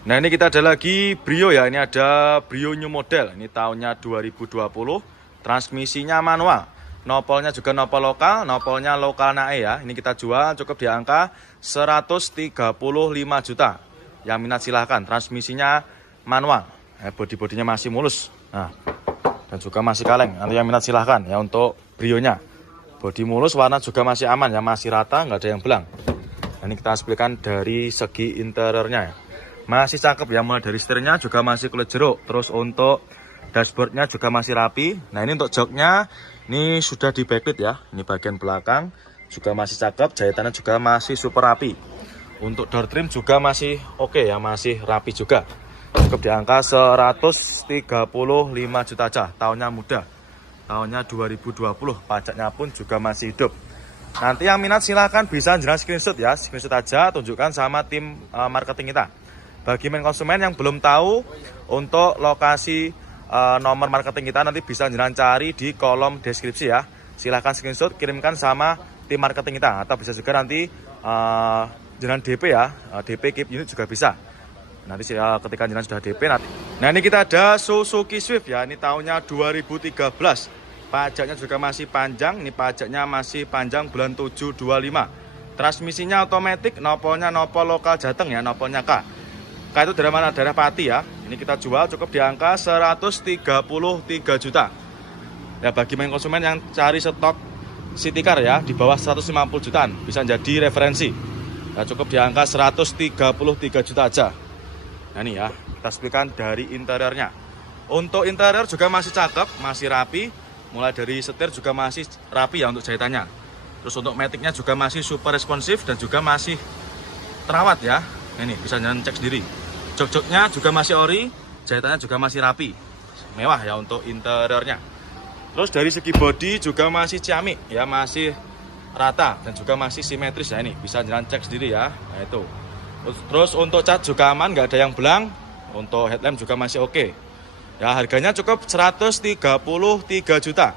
Nah, ini kita ada lagi Brio ya. Ini ada Brio new model. Ini tahunnya 2020. Transmisinya manual. Nopolnya juga nopol lokal. Nopolnya lokal nae ya. Ini kita jual cukup di angka 135 juta. Yang minat silahkan. Transmisinya manual. Bodi-bodinya masih mulus. Nah, dan juga masih kaleng. Nanti yang minat silahkan ya untuk Brionya. Bodi mulus, warna juga masih aman ya. Masih rata, nggak ada yang belang. Nah, ini kita hasilkan dari segi interiornya ya. Masih cakep ya, mulai dari setirnya juga masih kulit jeruk. Terus untuk dashboardnya juga masih rapi. Nah, ini untuk joknya ini sudah di backlit ya. Ini bagian belakang juga masih cakep, jahitannya juga masih super rapi. Untuk door trim juga masih oke ya, masih rapi juga. Cukup di angka 135 juta aja. Tahunnya muda, tahunnya 2020. Pajaknya pun juga masih hidup. Nanti yang minat silahkan bisa jangan screenshot ya. Screenshot aja, tunjukkan sama tim marketing kita. Bagi main konsumen yang belum tahu untuk lokasi nomor marketing kita, nanti bisa jangan cari di kolom deskripsi ya. Silahkan screenshot, kirimkan sama tim marketing kita. Atau bisa juga nanti jangan DP ya, DP keep unit juga bisa. Nanti ketika jangan sudah DP nanti. Nah, ini kita ada Suzuki Swift ya. Ini tahunnya 2013. Pajaknya juga masih panjang. Ini pajaknya masih panjang bulan 7/25. Transmisinya otomatis, nopolnya nopol lokal Jateng ya, nopolnya K. K itu dari mana? Daerah Pati ya. Ini kita jual cukup di angka 133 juta. Ya, bagi main konsumen yang cari stok city car ya di bawah 150 jutaan bisa jadi referensi. Ya, cukup di angka 133 juta aja. Nah, ini ya, kita sebutkan dari interiornya. Untuk interior juga masih cakep, masih rapi. Mulai dari setir juga masih rapi ya untuk jahitannya. Terus untuk maticnya juga masih super responsif dan juga masih terawat ya. Ini bisa jangan cek sendiri. Jok-joknya juga masih ori, jahitannya juga masih rapi. Mewah ya untuk interiornya. Terus dari segi bodi juga masih ciamik ya, masih rata dan juga masih simetris ya. Ini bisa jangan cek sendiri ya. Nah, itu. Terus untuk cat juga aman, nggak ada yang belang. Untuk headlamp juga masih oke. Ya, harganya cukup 133 juta.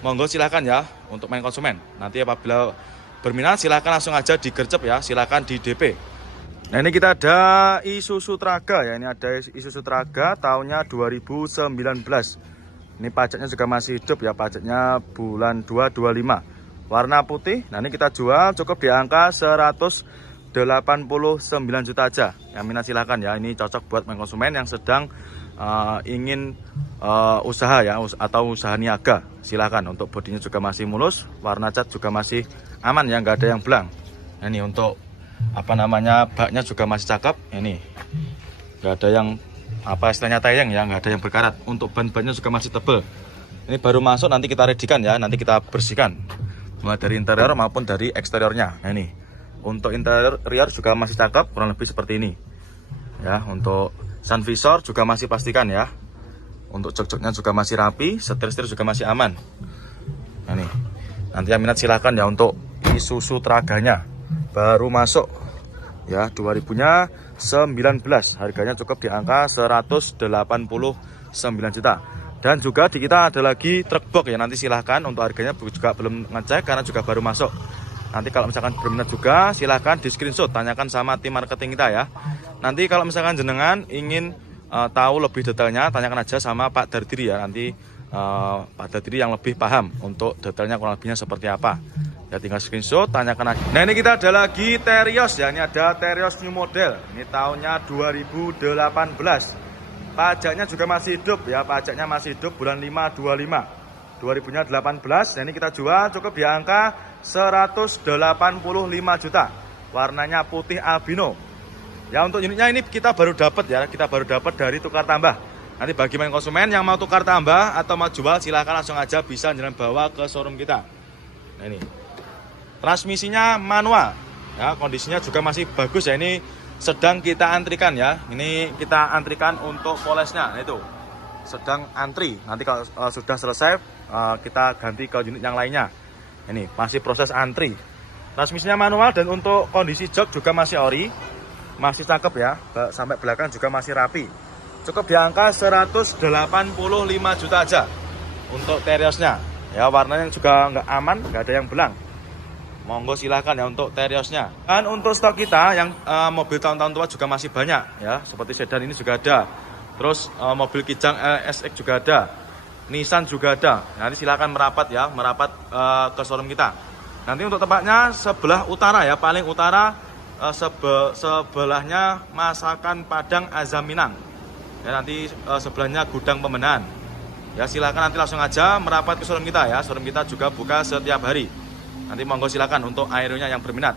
Monggo silahkan ya untuk main konsumen. Nanti apabila berminat silahkan langsung aja digercep ya, silahkan di DP. Nah, ini kita ada Isuzu Traga ya. Ini ada Isuzu Traga tahunnya 2019. Ini pajaknya juga masih hidup ya, pajaknya bulan 2/25. Warna putih. Nah, ini kita jual cukup di angka 189 juta aja. Yang minat silahkan ya. Ini cocok buat main konsumen yang sedang ingin usaha ya, atau usaha niaga. Silahkan. Untuk bodinya juga masih mulus, warna cat juga masih aman ya, nggak ada yang belang. Nah, ini untuk baknya juga masih cakep. Ini nggak ada yang istilahnya tayang ya, nggak ada yang berkarat. Untuk ban-bannya juga masih tebal. Ini baru masuk, nanti kita redikan ya, nanti kita bersihkan mulai dari interior maupun dari eksteriornya. Nah, ini untuk interior juga masih cakep, kurang lebih seperti ini ya. Untuk sun visor juga masih pastikan ya. Untuk jok-joknya juga masih rapi, setir-setir juga masih aman. Nah, ini nanti yang minat silahkan ya untuk Isuzu Traganya. Baru masuk ya, 2019. Harganya cukup di angka 189 juta. Dan juga di kita ada lagi truk box ya. Nanti silahkan, untuk harganya juga belum ngecek karena juga baru masuk. Nanti kalau misalkan berminat juga silahkan di screenshot, tanyakan sama tim marketing kita ya. Nanti kalau misalkan jenengan ingin tahu lebih detailnya, tanyakan aja sama Pak Dardiri ya. Nanti Pak Dardiri yang lebih paham untuk detailnya kurang lebihnya seperti apa. Ya, tinggal screenshot, tanyakan aja. Nah, ini kita ada lagi Terios ya. Ini ada Terios new model. Ini tahunnya 2018. Pajaknya juga masih hidup ya. Pajaknya masih hidup bulan 5/25 2018. Dan ini kita jual cukup di angka 185 juta. Warnanya putih albino. Ya, untuk unitnya ini kita baru dapat ya. Kita baru dapat dari tukar tambah. Nanti bagi main konsumen yang mau tukar tambah atau mau jual, silahkan langsung aja bisa jalan bawa ke showroom kita. Nah, ini transmisinya manual ya, kondisinya juga masih bagus ya. Ini sedang kita antrikan ya. Ini kita antrikan untuk polesnya. Nah, itu sedang antri. Nanti kalau sudah selesai kita ganti ke unit yang lainnya. Ini masih proses antri. Transmisinya manual dan untuk kondisi jok juga masih ori, masih cakep ya. Sampai belakang juga masih rapi. Cukup di angka 185 juta aja untuk Teriosnya ya. Warnanya juga nggak aman, nggak ada yang belang. Monggo silahkan ya untuk Teriosnya. Dan untuk stok kita yang mobil tahun-tahun tua juga masih banyak ya. Seperti sedan ini juga ada. Terus mobil Kijang SX juga ada. Nissan juga ada. Nanti silahkan merapat ya, merapat ke showroom kita. Nanti untuk tempatnya sebelah utara ya, paling utara sebelahnya Masakan Padang Azam Minang. Ya, nanti sebelahnya Gudang Pemenahan. Ya silahkan nanti langsung aja merapat ke showroom kita ya. Showroom kita juga buka setiap hari. Nanti monggo silakan untuk Aerio-nya yang berminat.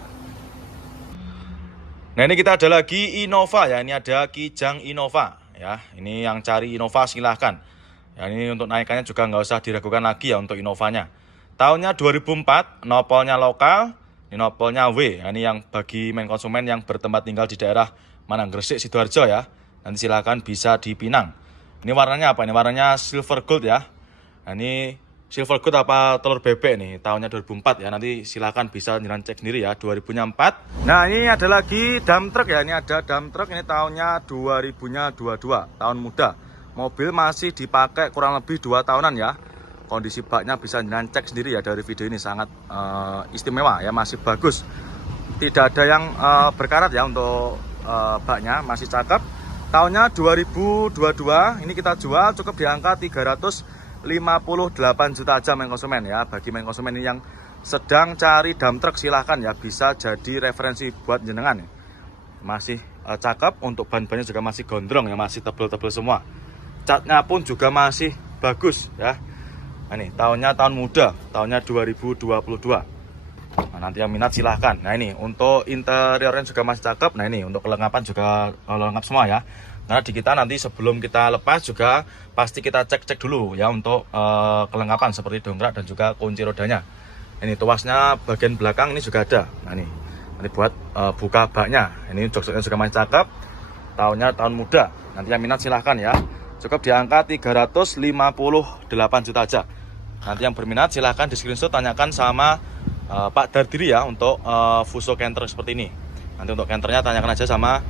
Nah ini kita ada lagi Innova ya. Ini ada Kijang Innova ya. Ini yang cari Innova silahkan. Ya ini untuk naikannya juga nggak usah diragukan lagi ya untuk Innovanya. Tahunnya 2004, nopolnya lokal. Ini nopolnya W. Ya, ini yang bagi main konsumen yang bertempat tinggal di daerah Manang Gresik, Sidoarjo ya. Nanti silahkan bisa dipinang. Ini warnanya apa? Ini warnanya silver gold ya. Nah, ini silver gold apa telur bebek nih, tahunnya 2004 ya. Nanti silahkan bisa jalan cek sendiri ya, 2000-nya 4. Nah ini ada lagi dump truck ya, ini ada dump truck, ini tahunnya 2000-nya 22, tahun muda. Mobil masih dipakai kurang lebih 2 tahunan ya. Kondisi baknya bisa jalan cek sendiri ya, dari video ini sangat istimewa ya, masih bagus. Tidak ada yang berkarat ya untuk baknya, masih cakep. Tahunnya 2022, ini kita jual cukup di angka 358 juta aja main konsumen ya. Bagi main konsumen ini yang sedang cari dump truck silahkan ya, bisa jadi referensi buat jenengan ya. Masih cakep, untuk ban-bannya juga masih gondrong ya, masih tebel-tebel semua. Catnya pun juga masih bagus ya. Nah, ini tahunnya tahun muda, tahunnya 2022. Nah, nanti yang minat silahkan. Nah ini untuk interiornya juga masih cakep. Nah ini untuk kelengkapan juga lengkap semua ya. Nah di kita nanti sebelum kita lepas juga pasti kita cek dulu ya untuk kelengkapan seperti dongkrak dan juga kunci rodanya. Ini tuasnya bagian belakang ini juga ada. Nah ini nanti buat buka baknya. Ini joknya juga masih cakep. Tahunnya tahun muda. Nanti yang minat silahkan ya. Cukup di angka 358 juta aja. Nanti yang berminat silahkan di screenshot, tanyakan sama Pak Dardiri ya untuk Fuso Canter seperti ini. Nanti untuk canternya tanyakan aja sama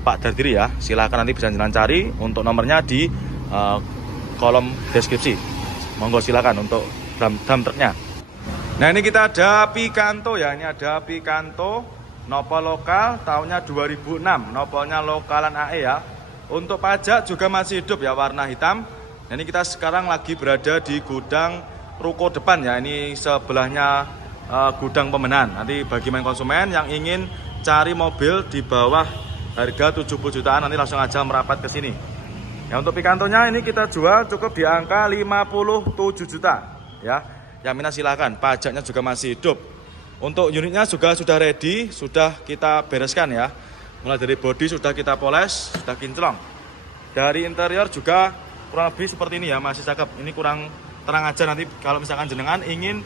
Pak Dardiri ya. Silahkan nanti bisa jalan cari untuk nomornya di kolom deskripsi. Monggo silakan untuk dump truknya. Nah ini kita ada Picanto ya. Ini ada Picanto nopol lokal tahunnya 2006. Nopolnya lokalan AE ya. Untuk pajak juga masih hidup ya, warna hitam. Nah, ini kita sekarang lagi berada di gudang ruko depan ya. Ini sebelahnya Gudang Pemenahan. Nanti bagi main konsumen yang ingin cari mobil di bawah harga 70 jutaan nanti langsung aja merapat ke sini. Ya untuk Picantonya ini kita jual cukup di angka 57 juta ya. Yang minat silahkan, pajaknya juga masih hidup. Untuk unitnya juga sudah ready, sudah kita bereskan ya. Mulai dari bodi sudah kita poles, sudah kinclong. Dari interior juga kurang lebih seperti ini ya, masih cakep. Ini kurang terang aja, nanti kalau misalkan jenengan ingin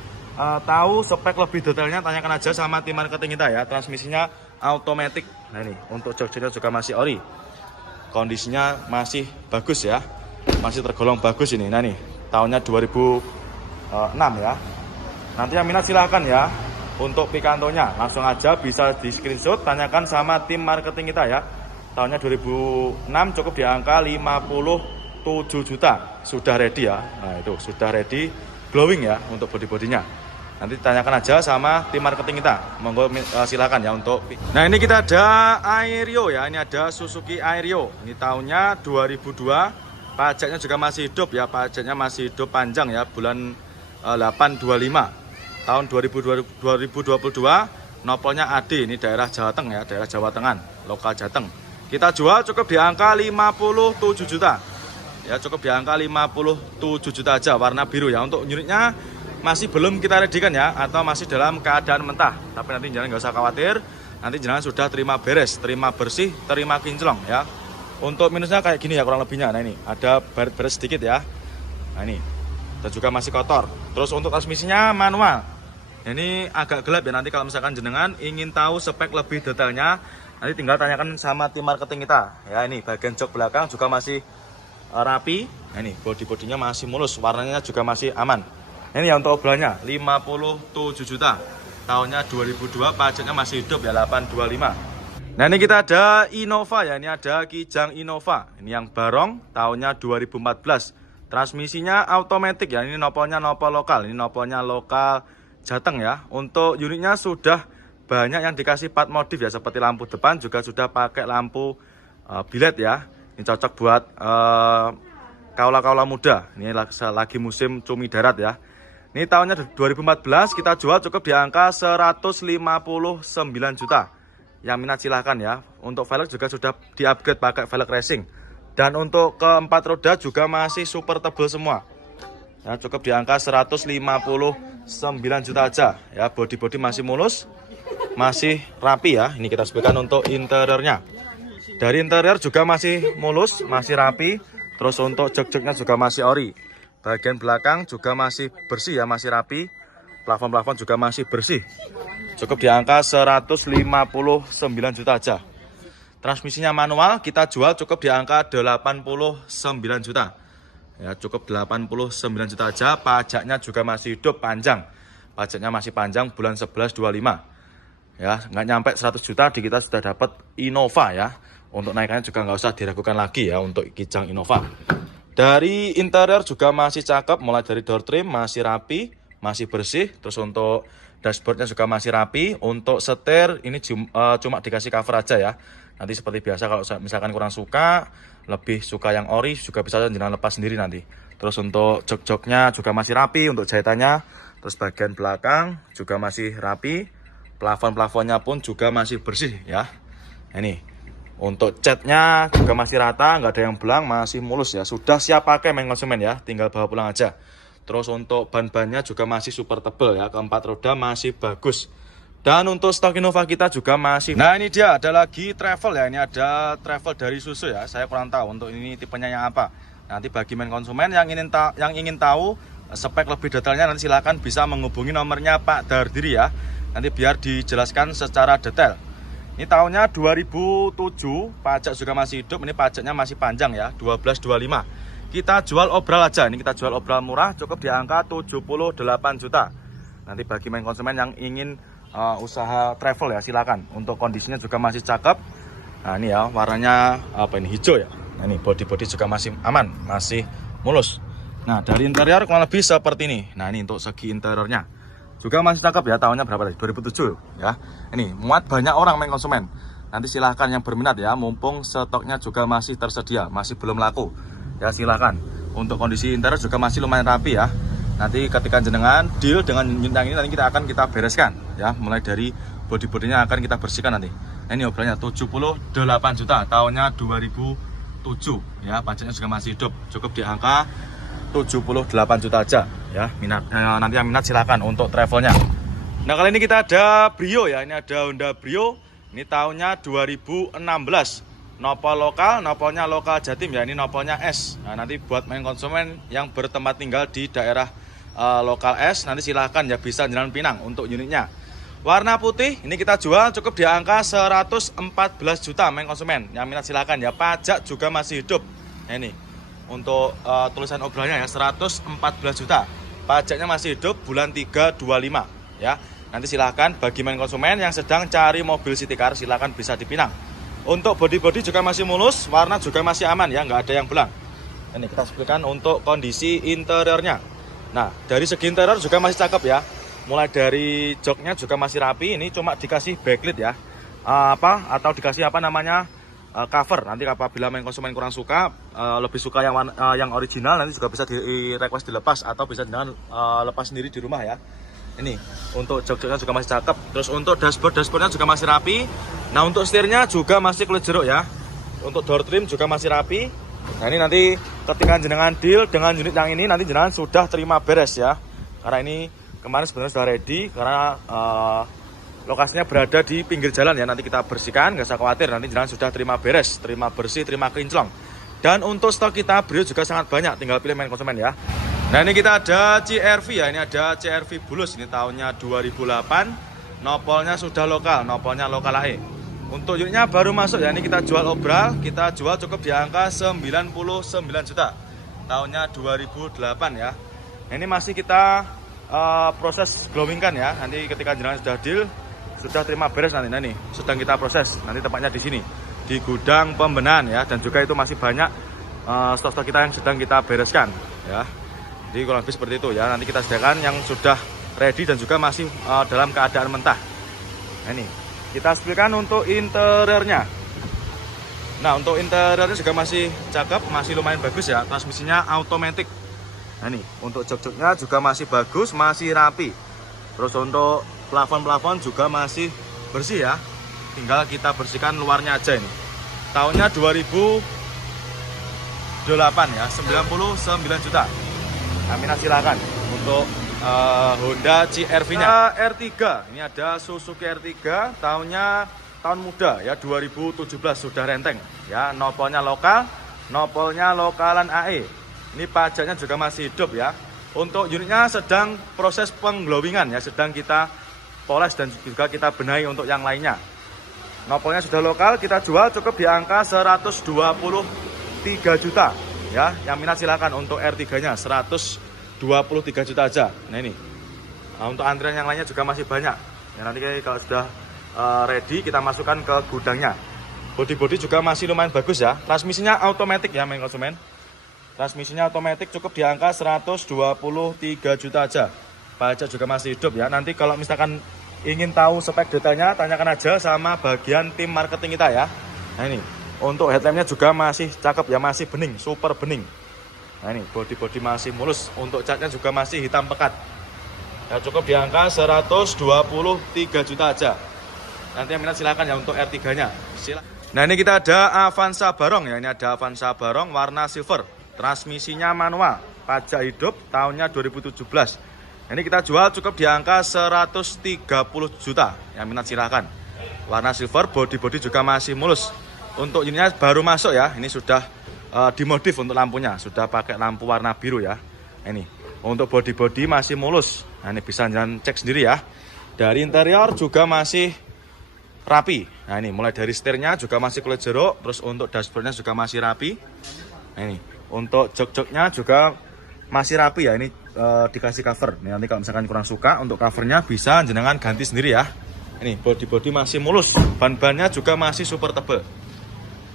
tahu spek lebih detailnya tanyakan aja sama tim marketing kita ya. Transmisinya automatic. Nah ini untuk jok-joknya juga masih ori. Kondisinya masih bagus ya. Masih tergolong bagus ini. Nah nih tahunnya 2006 ya. Nanti yang minat silahkan ya. Untuk Picantonya langsung aja bisa di screenshot, tanyakan sama tim marketing kita ya. Tahunnya 2006 cukup di angka 57 juta. Sudah ready ya. Nah itu sudah ready, glowing ya untuk bodi-bodinya. Nanti tanyakan aja sama tim marketing kita. Monggo silakan ya untuk. Nah ini kita ada Aerio ya. Ini ada Suzuki Aerio. Ini tahunnya 2002. Pajaknya juga masih hidup ya. Pajaknya masih hidup panjang ya. Bulan 8/25 tahun 2022. Nopolnya AD. Ini daerah Jawa Tengah ya. Daerah Jawa Tengah. Lokal Jateng. Kita jual cukup di angka 57 juta. Ya cukup di angka 57 juta aja. Warna biru ya. Untuk unitnya masih belum kita readikan ya, atau masih dalam keadaan mentah. Tapi nanti jangan nggak usah khawatir, nanti jangan sudah terima beres, terima bersih, terima kinclong ya. Untuk minusnya kayak gini ya kurang lebihnya. Nah ini ada baret-baret sedikit ya. Nah ini dan juga masih kotor. Terus untuk transmisinya manual. Ini agak gelap ya, nanti kalau misalkan jenengan ingin tahu spek lebih detailnya, nanti tinggal tanyakan sama tim marketing kita. Ya ini bagian jok belakang juga masih rapi. Nah ini bodi-bodinya masih mulus, warnanya juga masih aman. Ini ya untuk obrolannya 57 juta. Tahunnya 2002, pajaknya masih hidup ya 825. Nah ini kita ada Innova ya, ini ada Kijang Innova. Ini yang barong, tahunnya 2014. Transmisinya automatic ya, ini nopolnya nopol lokal. Ini nopolnya lokal Jateng ya. Untuk unitnya sudah banyak yang dikasih part modif ya, seperti lampu depan juga sudah pakai lampu bilet ya. Ini cocok buat kaula-kaula muda. Ini lagi musim cumi darat ya. Ini tahunnya 2014, kita jual cukup di angka 159 juta. Yang minat silahkan ya. Untuk velg juga sudah di-upgrade pakai velg racing. Dan untuk keempat roda juga masih super tebal semua. Ya, cukup di angka 159 juta aja. Ya, body-body masih mulus, masih rapi ya. Ini kita sebutkan untuk interiornya. Dari interior juga masih mulus, masih rapi. Terus untuk jok-joknya juga masih ori. Bagian belakang juga masih bersih ya, masih rapi. Plafon-plafon juga masih bersih. Cukup di angka 159 juta aja. Transmisinya manual, kita jual cukup di angka 89 juta. Ya, cukup 89 juta aja. Pajaknya juga masih hidup panjang. Pajaknya masih panjang bulan 11 25. Ya, nggak nyampe 100 juta di kita sudah dapat Innova ya. Untuk naikannya juga nggak usah diragukan lagi ya untuk Kijang Innova. Dari interior juga masih cakep, mulai dari door trim masih rapi, masih bersih. Terus untuk dashboardnya juga masih rapi. Untuk setir ini cuma dikasih cover aja ya. Nanti seperti biasa kalau misalkan kurang suka, lebih suka yang ori, juga bisa jenengan lepas sendiri nanti. Terus untuk jok-joknya juga masih rapi untuk jahitannya. Terus bagian belakang juga masih rapi. Plafon-plafonnya pun juga masih bersih ya. Nah, ini untuk catnya juga masih rata, nggak ada yang belang, masih mulus ya. Sudah siap pakai main konsumen ya, tinggal bawa pulang aja. Terus untuk ban-bannya juga masih super tebal ya, keempat roda masih bagus. Dan untuk stok Innova kita juga masih. Nah, ini dia ada lagi travel ya. Ini ada travel dari Suzu ya. Saya kurang tahu untuk ini tipenya yang apa. Nanti bagi main konsumen yang ingin tahu spek lebih detailnya, nanti silakan bisa menghubungi nomornya Pak Dardiri ya. Nanti biar dijelaskan secara detail. Ini tahunnya 2007, pajak juga masih hidup. Ini pajaknya masih panjang ya, 1225. Kita jual obral aja. Ini kita jual obral murah, cukup di angka 78 juta. Nanti bagi main konsumen yang ingin usaha travel ya, silakan. Untuk kondisinya juga masih cakep. Nah, ini ya, warnanya apa ini, hijau ya. Nah, ini body-body juga masih aman, masih mulus. Nah, dari interior kurang lebih seperti ini. Nah, ini untuk segi interiornya juga masih cakep ya. Tahunnya berapa tadi? 2007 ya. Ini muat banyak orang main konsumen. Nanti silahkan yang berminat ya, mumpung stoknya juga masih tersedia, masih belum laku ya, silahkan. Untuk kondisi interior juga masih lumayan rapi ya. Nanti ketika jenengan deal dengan unit yang ini, nanti kita bereskan ya, mulai dari body-bodinya akan kita bersihkan nanti. Nah, ini obrolnya 78 juta, tahunnya 2007 ya. Pajaknya juga masih hidup, cukup di angka 78 juta aja ya. Nanti yang minat silakan untuk travelnya. Nah, kali ini kita ada Brio ya. Ini ada Honda Brio. Ini tahunnya 2016. Nopol lokal, nopolnya lokal Jatim ya. Ini nopolnya S. Nah, nanti buat main konsumen yang bertempat tinggal di daerah lokal S, nanti silahkan ya, bisa Jalan Pinang untuk unitnya. Warna putih, ini kita jual cukup di angka 114 juta main konsumen. Yang minat silahkan ya. Pajak juga masih hidup. Nah, ini untuk tulisan obrolnya ya, 114 juta. Pajaknya masih hidup, bulan 3 25 ya. Nanti silahkan bagi main konsumen yang sedang cari mobil city car, silahkan bisa dipinang. Untuk body-body juga masih mulus, warna juga masih aman ya, nggak ada yang belang. Ini kita sebutkan untuk kondisi interiornya. Nah, dari segi interior juga masih cakep ya. Mulai dari joknya juga masih rapi. Ini cuma dikasih backlit ya, atau dikasih cover. Nanti apabila main konsumen kurang suka, lebih suka yang original, nanti juga bisa di request dilepas atau bisa dengan lepas sendiri di rumah ya. Ini untuk jok-joknya juga masih cakep. Terus untuk dashboardnya juga masih rapi. Nah, untuk setirnya juga masih kulit jeruk ya. Untuk door trim juga masih rapi. Nah, ini nanti ketika jenengan deal dengan unit yang ini, nanti jenengan sudah terima beres ya. Karena ini kemarin sebenarnya sudah ready, karena lokasinya berada di pinggir jalan ya. Nanti kita bersihkan, nggak usah khawatir. Nanti jenengan sudah terima beres, terima bersih, terima kinclong. Dan untuk stok kita Brio juga sangat banyak, tinggal pilih main konsumen ya. Nah, ini kita ada CR-V ya. Ini ada CR-V Bulus. Ini tahunnya 2008. Nopolnya sudah lokal, nopolnya lokal AE. Untuk unitnya baru masuk ya. Ini kita jual obral, kita jual cukup di angka 99 juta. Tahunnya 2008 ya. Nah, ini masih kita proses glowingkan ya. Nanti ketika jenengan sudah deal, sudah terima beres nanti. Nah, ini sedang kita proses. Nanti tempatnya di sini, di gudang pembenahan ya. Dan juga itu masih banyak stok-stok kita yang sedang kita bereskan ya. Jadi kurang lebih seperti itu ya. Nanti kita sediakan yang sudah ready dan juga masih dalam keadaan mentah. Nah, ini kita spill-kan untuk interiornya. Nah, untuk interiornya juga masih cakep, masih lumayan bagus ya. Transmisinya automatic. Nah, ini untuk jok-joknya juga masih bagus, masih rapi. Terus untuk plafon-plafon juga masih bersih ya. Tinggal kita bersihkan luarnya aja ini. Tahunnya 2008 ya, 99 juta. Aminah silakan untuk Honda CR-V-nya. R3, ini ada Suzuki R3, tahunnya tahun muda ya, 2017, sudah renteng ya. Nopolnya lokal, nopolnya lokalan AE. Ini pajaknya juga masih hidup ya. Untuk unitnya sedang proses pengglowingan ya, sedang kita poles dan juga kita benahi untuk yang lainnya. Nopolnya sudah lokal, kita jual cukup di angka 123 juta ya. Yang minat silakan untuk R3-nya 123 juta aja. Nah, ini. Nah, untuk antrian yang lainnya juga masih banyak. Ya, nanti kalau sudah ready kita masukkan ke gudangnya. Bodi-bodi juga masih lumayan bagus ya. Transmisinya automatic ya, main konsumen. Transmisinya otomatis cukup di angka 123 juta aja. Pajak juga masih hidup ya. Nanti kalau misalkan ingin tahu spek detailnya, tanyakan aja sama bagian tim marketing kita ya. Nah, ini untuk headlampnya juga masih cakep ya, masih bening, super bening. Nah, ini bodi-bodi masih mulus. Untuk catnya juga masih hitam pekat ya, cukup di angka 123 juta aja. Nanti yang minat silakan ya untuk R3-nya. Nah, ini kita ada Avanza Barong ya. Ini ada Avanza Barong warna silver. Transmisinya manual, pajak hidup, tahunnya 2017. Ini kita jual cukup di angka 130 juta. Yang minat silahkan. Warna silver, bodi-bodi juga masih mulus. Untuk unitnya baru masuk ya. Ini sudah dimodif untuk lampunya. Sudah pakai lampu warna biru ya. Ini untuk bodi-bodi masih mulus. Nah, ini bisa jangan cek sendiri ya. Dari interior juga masih rapi. Nah, ini mulai dari setirnya juga masih kulit jeruk. Terus untuk dashboardnya juga masih rapi. Nah, ini untuk jok-joknya juga masih rapi ya. Ini dikasih cover. Nih, nanti kalau misalkan kurang suka untuk covernya bisa jenengan ganti sendiri ya. Ini bodi-bodi masih mulus. Ban-bannya juga masih super tebal.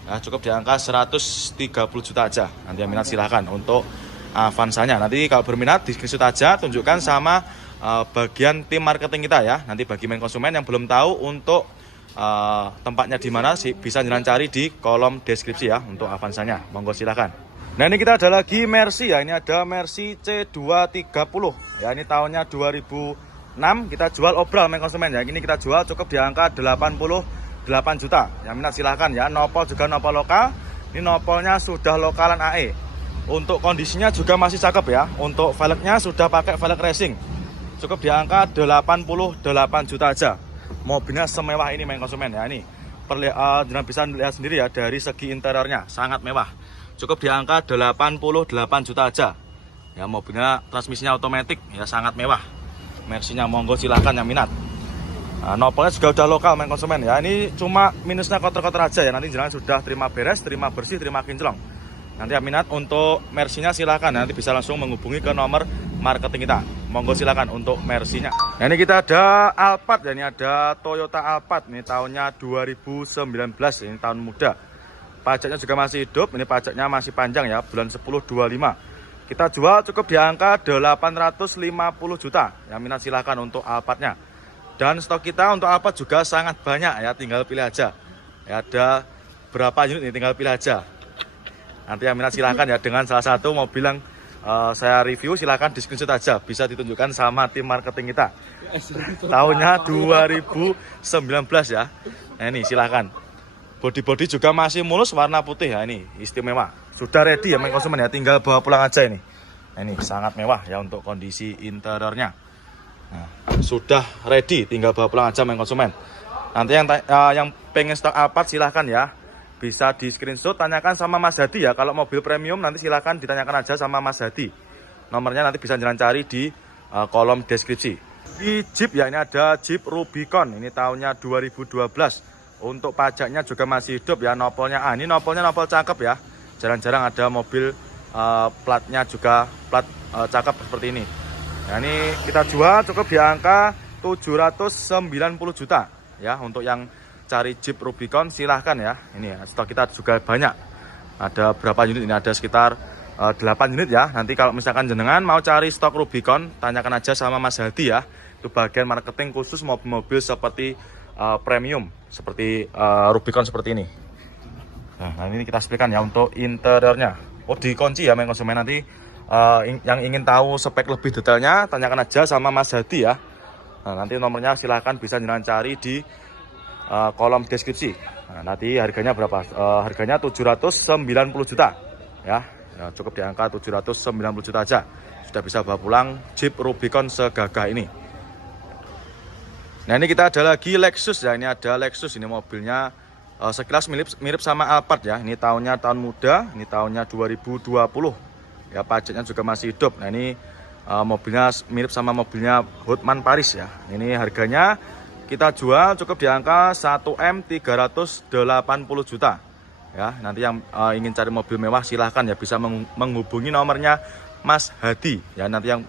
Nah, cukup di angka 130 juta aja. Nanti yang minat silahkan untuk Avanzanya. Nanti kalau berminat di screenshot aja, tunjukkan sama bagian tim marketing kita ya. Nanti bagi main konsumen yang belum tahu untuk tempatnya di mana sih, bisa jalan cari di kolom deskripsi ya untuk Avanzanya. Monggo silahkan. Nah, ini kita ada lagi Mercy ya. Ini ada Mercy C230 ya. Ini tahunnya 2006. Kita jual obral main konsumen ya. Ini kita jual cukup di angka 88 juta. Yang minat silahkan ya. Nopol juga nopol lokal. Ini nopolnya sudah lokalan AE. Untuk kondisinya juga masih cakep ya. Untuk velgnya sudah pakai velg racing. Cukup di angka 88 juta aja. Mobilnya semewah ini main konsumen ya. Ini jangan bisa lihat sendiri ya dari segi interiornya, sangat mewah. Cukup di angka 88 juta aja. Ya, mobilnya transmisinya otomatis ya, sangat mewah. Mercy-nya monggo silahkan yang minat. Nah, nopolnya juga udah lokal main konsumen ya. Ini cuma minusnya kotor-kotor aja ya. Nanti jangan sudah terima beres, terima bersih, terima kinclong. Nanti yang minat untuk Mercy-nya silahkan. Nanti bisa langsung menghubungi ke nomor marketing kita. Monggo silahkan untuk Mercy-nya. Nah, ini kita ada Alphard ya. Ini ada Toyota Alphard. Ini tahunnya 2019. Ini tahun muda. Pajaknya juga masih hidup. Ini pajaknya masih panjang ya. Bulan 10/25. Kita jual cukup di angka 850 juta. Yang minat silahkan untuk Alphard-nya. Dan stok kita untuk Alphard juga sangat banyak ya. Tinggal pilih aja. Ya, ada berapa unit ini, tinggal pilih aja. Nanti yang minat silahkan ya dengan salah satu mobil yang saya review, silahkan di screenshot aja. Bisa ditunjukkan sama tim marketing kita. Tahunnya 2019 ya. Nah, ini silahkan. Bodi-bodi juga masih mulus, warna putih ya. Ini istimewa. Sudah ready ya main konsumen ya. Tinggal bawa pulang aja ini. Nah, ini sangat mewah ya untuk kondisi interiornya. Nah, sudah ready, tinggal bawa pulang aja main konsumen. Nanti yang pengen stok Alphard silahkan ya. Bisa di screenshot, tanyakan sama Mas Hadi ya. Kalau mobil premium nanti silahkan ditanyakan aja sama Mas Hadi. Nomornya nanti bisa jalan cari di kolom deskripsi. Di Jeep ya, ini ada Jeep Rubicon. Ini tahunnya 2012. Untuk pajaknya juga masih hidup ya. Nopolnya ini nopolnya nopol cakep ya. Jarang-jarang ada mobil platnya juga plat cakep seperti ini. Nah, ini kita jual cukup di angka 790 juta ya. Untuk yang cari Jeep Rubicon silahkan ya. Ini stok kita juga banyak. Ada berapa unit ini? Ada sekitar 8 unit ya. Nanti kalau misalkan jenengan mau cari stok Rubicon, tanyakan aja sama Mas Hadi ya. Itu bagian marketing khusus mobil-mobil seperti premium, seperti Rubicon seperti ini. Nah, ini kita sepikan ya untuk interiornya. Oh, dikunci ya main konsumen. Nanti yang ingin tahu spek lebih detailnya, tanyakan aja sama Mas Hadi ya. Nah, nanti nomornya silahkan bisa jenengan cari di kolom deskripsi. Nah, nanti harganya berapa? Harganya 790 juta ya. Ya, cukup di angka 790 juta aja. Sudah bisa bawa pulang Jeep Rubicon segagah ini. Nah, ini kita ada lagi Lexus ya. Ini ada Lexus, ini mobilnya sekilas mirip sama Alphard ya. Ini tahunnya tahun muda, ini tahunnya 2020. Ya, pajaknya juga masih hidup. Nah, ini mobilnya mirip sama mobilnya Hotman Paris ya. Ini harganya kita jual cukup di angka 1M 380 juta. Ya, nanti yang ingin cari mobil mewah silahkan ya bisa menghubungi nomornya Mas Hadi ya. Nanti yang